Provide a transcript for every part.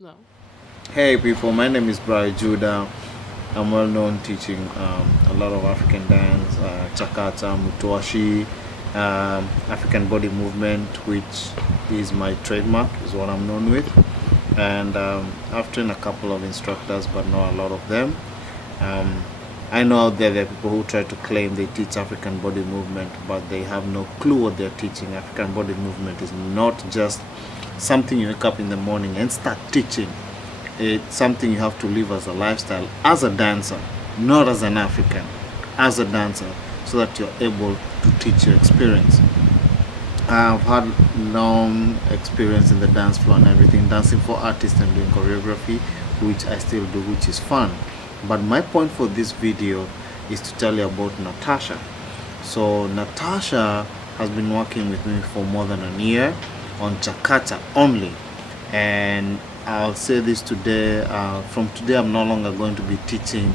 No. Hey people, my name is Brayo Judah. I'm well known teaching a lot of African dance, CHAKACHA, Mutuashi, African body movement, which is my trademark, is what I'm known with. And I've trained a couple of instructors, but not a lot of them. Um, I know out there are people who try to claim they teach African body movement, but they have no clue what they're teaching. African body movement is not just something you wake up in the morning and start teaching. It's something you have to live as a lifestyle, as a dancer, not as an African, as a dancer, so that you're able to teach your experience. I've had long experience in the dance floor and everything, dancing for artists and doing choreography, which I still do, which is fun. But my point for this video is to tell you about Natacha. So Natacha has been working with me for more than a year on CHAKACHA only, and I'll say this today. From today, I'm no longer going to be teaching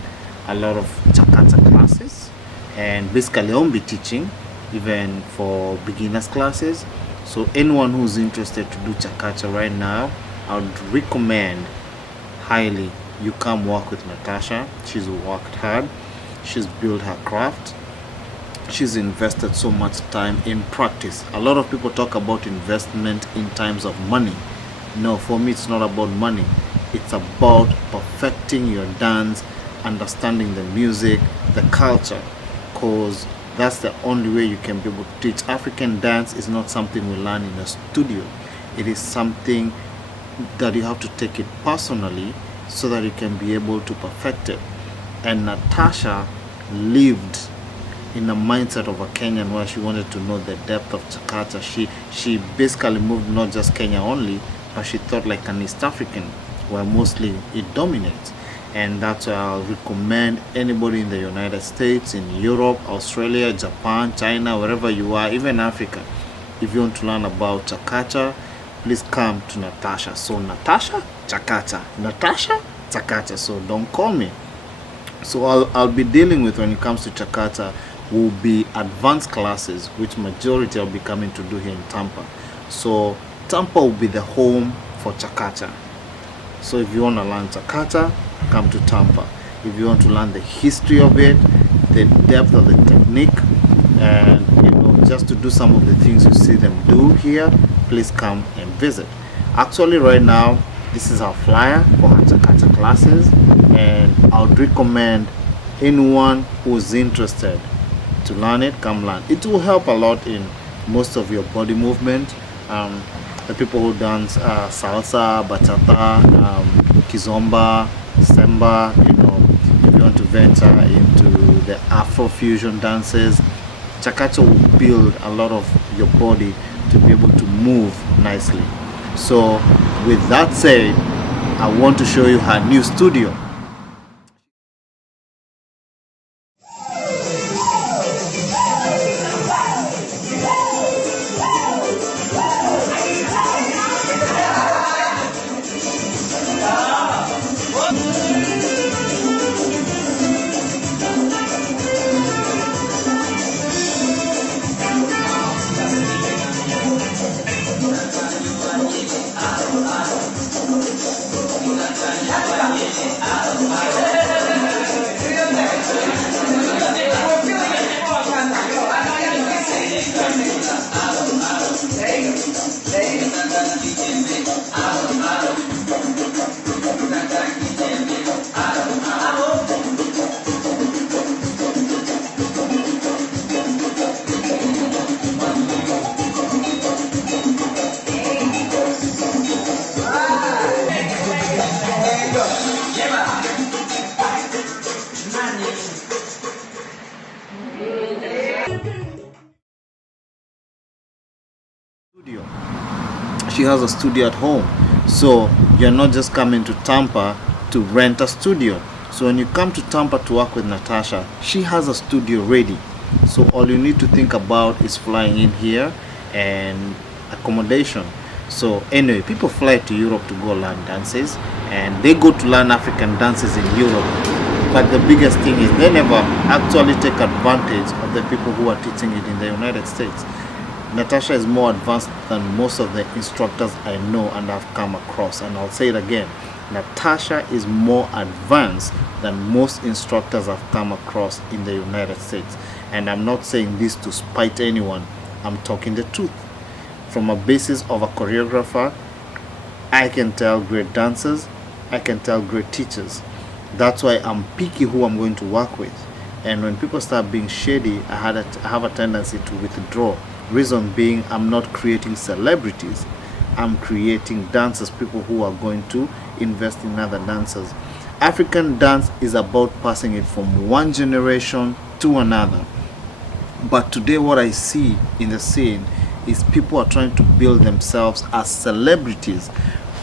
a lot of CHAKACHA classes, and basically I won't be teaching even for beginners classes. So anyone who's interested to do CHAKACHA right now, I would recommend highly you come work with Natacha. She's worked hard, she's built her craft, she's invested so much time in practice. A lot of people talk about investment in times of money. No, for me it's not about money. It's about perfecting your dance, understanding the music, the culture, because that's the only way you can be able to teach. African dance is not something we learn in a studio. It is something that you have to take it personally so that you can be able to perfect it. And Natacha lived in the mindset of a Kenyan where she wanted to know the depth of CHAKACHA. She basically moved not just Kenya only, but she thought like an East African, where mostly it dominates. And that's why I'll recommend anybody in the United States, in Europe, Australia, Japan, China, wherever you are, even Africa. If you want to learn about CHAKACHA, please come to Natacha. So Natacha, CHAKACHA. Natacha, CHAKACHA. So don't call me. So I'll be dealing with, when it comes to CHAKACHA, will be advanced classes, which majority I'll be coming to do here in Tampa. So Tampa will be the home for CHAKACHA. So if you want to learn CHAKACHA, come to Tampa. If you want to learn the history of it, the depth of the technique, and just to do some of the things you see them do here, please come and visit. Actually right now, this is our flyer for our CHAKACHA classes, and I would recommend anyone who's interested to learn it, come learn. It will help a lot in most of your body movement. The people who dance salsa, bachata, kizomba, semba, if you want to venture into the Afro fusion dances, CHAKACHA will build a lot of your body to be able to move nicely. So with that said, I want to show you her new studio. Studio. She has a studio at home, so you're not just coming to Tampa to rent a studio. So when you come to Tampa to work with Natacha, she has a studio ready. So all you need to think about is flying in here and accommodation. So anyway, people fly to Europe to go learn dances, and they go to learn African dances in Europe, but the biggest thing is they never actually take advantage of the people who are teaching it in the United States. Natacha is more advanced than most of the instructors I know and have come across. And I'll say it again, Natacha is more advanced than most instructors I've come across in the United States. And I'm not saying this to spite anyone. I'm talking the truth. From a basis of a choreographer, I can tell great dancers, I can tell great teachers. That's why I'm picky who I'm going to work with. And when people start being shady, I have a tendency to withdraw. Reason being, I'm not creating celebrities. I'm creating dancers, people who are going to invest in other dancers. African dance is about passing it from one generation to another. But today what I see in the scene is people are trying to build themselves as celebrities.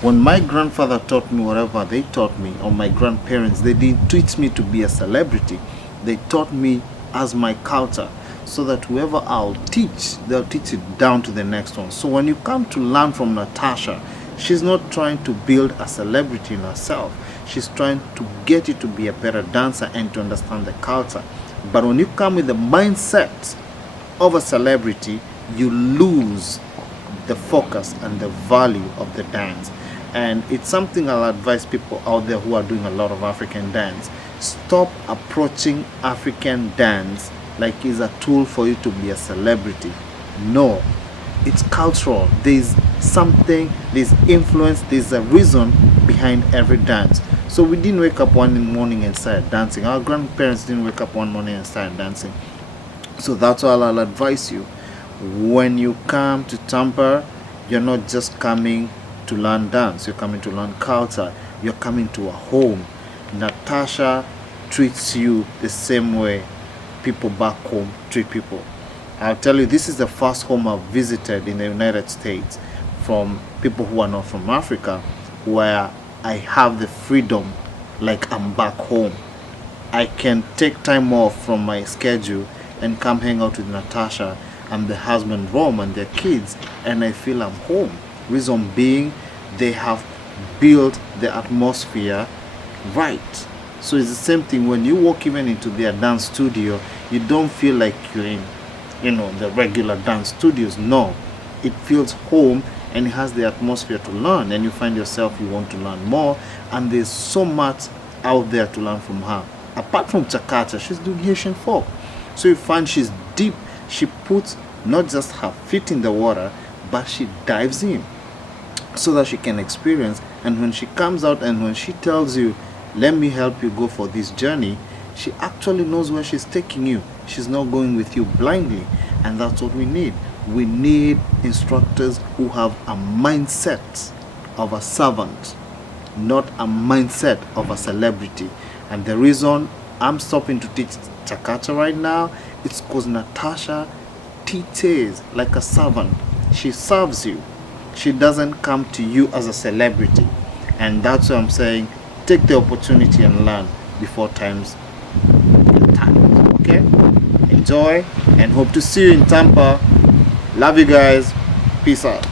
When my grandfather taught me whatever they taught me, or my grandparents, they didn't teach me to be a celebrity. They taught me as my culture, so that whoever I'll teach, they'll teach it down to the next one. So when you come to learn from Natacha, she's not trying to build a celebrity in herself. She's trying to get you to be a better dancer and to understand the culture. But when you come with the mindset of a celebrity, you lose the focus and the value of the dance. And it's something I'll advise people out there who are doing a lot of African dance. Stop approaching African dance like it's a tool for you to be a celebrity. No, it's cultural. There's something, there's influence, there's a reason behind every dance. So we didn't wake up one morning and start dancing. Our grandparents didn't wake up one morning and start dancing. So that's all I'll advise you. When you come to Tampa, you're not just coming to learn dance, you're coming to learn culture, you're coming to a home. Natacha treats you the same way people back home treat people. I'll tell you, this is the first home I've visited in the United States from people who are not from Africa, where I have the freedom like I'm back home. I can take time off from my schedule and come hang out with Natacha and the husband Rome and their kids, and I feel I'm home. Reason being, they have built the atmosphere right. So it's the same thing when you walk even into their dance studio, you don't feel like you're in, the regular dance studios. No, it feels home and it has the atmosphere to learn, and you find yourself you want to learn more, and there's so much out there to learn from her. Apart from CHAKACHA, she's doing Haitian folk. So you find she's deep. She puts not just her feet in the water, but she dives in so that she can experience. And when she comes out and when she tells you, let me help you go for this journey, she actually knows where she's taking you. She's not going with you blindly. And that's what we need. We need instructors who have a mindset of a servant, not a mindset of a celebrity. And the reason I'm stopping to teach CHAKACHA right now, it's because Natacha teaches like a servant. She serves you. She doesn't come to you as a celebrity. And that's what I'm saying. Take the opportunity and learn before times get tired. Okay? Enjoy and hope to see you in Tampa. Love you guys. Peace out.